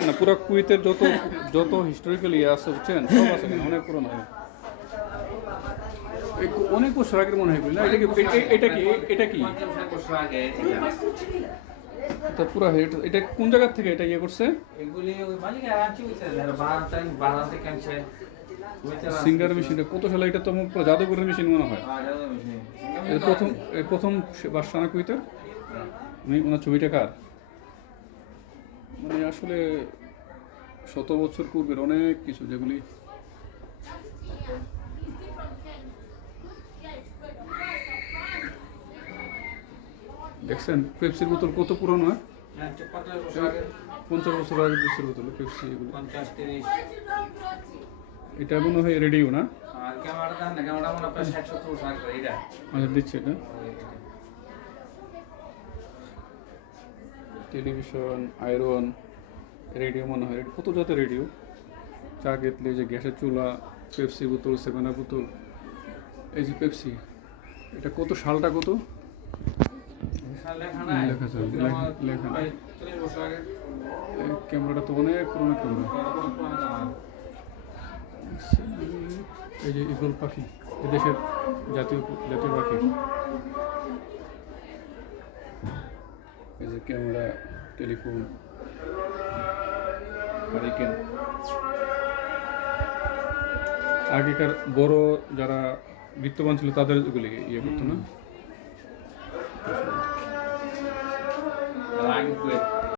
না পুরো কুয়েতের যত যত হিস্টোরিক্যাল ইয়ে আছে বুঝছেন সব আছে এখানে, অনেক পুরনো। অনেক বছর আগের মনে হয় না, এটা কি এটা কি এটা কি এটা পুরো এটা কোন জায়গা থেকে এটা ইয়ে করছে? এগুলি ওই মালিকের আনছি হইছে বাহারান থেকে আনছে। সিঙ্গার মেশিন কত সালে? এটা তো পুরো জাদুঘরের মেশিন মনে হয়। এই প্রথম বাদশাহ কুয়েতের ওনার ছবিটা কার? মানে আসলে শত বছর পূর্বের অনেক কিছু যেগুলি দেখছেন। পেপসির বোতল কত পুরনো হয়? 50 বছর আগের পেপসির বোতল, পেপসি এগুলো। 50-30। এটা মনে হয় রেডিও না? আর ক্যামেরাটা না, ক্যামেরাটা মনে হয় 60-70 বছর আগে এটা। আচ্ছা দিচ্ছে এটা। টেলিভিশন, আয়রন, রেডিও মনে হয়। কত জাতের রেডিও, চা কেতলি, যে গ্যাসের চুলা, পেপসি বোতল, সেভেনা বোতল, এই যে পেপসি। এটা কত সালটা কত লেখা নাই, লেখা আছে, লেখা নাই। 30 বছর আগে। ক্যামেরাটা তো অনেক পুরোনো ক্যামেরা। এই যে ঈগল পাখি, এদেশের জাতীয় জাতীয় পাখি। এই যে ক্যামেরা, টেলিফোন, হারিকেন। আগেকার বড় যারা বিত্তবান ছিল তাদের এগুলি ইয়ে করতো না। আগে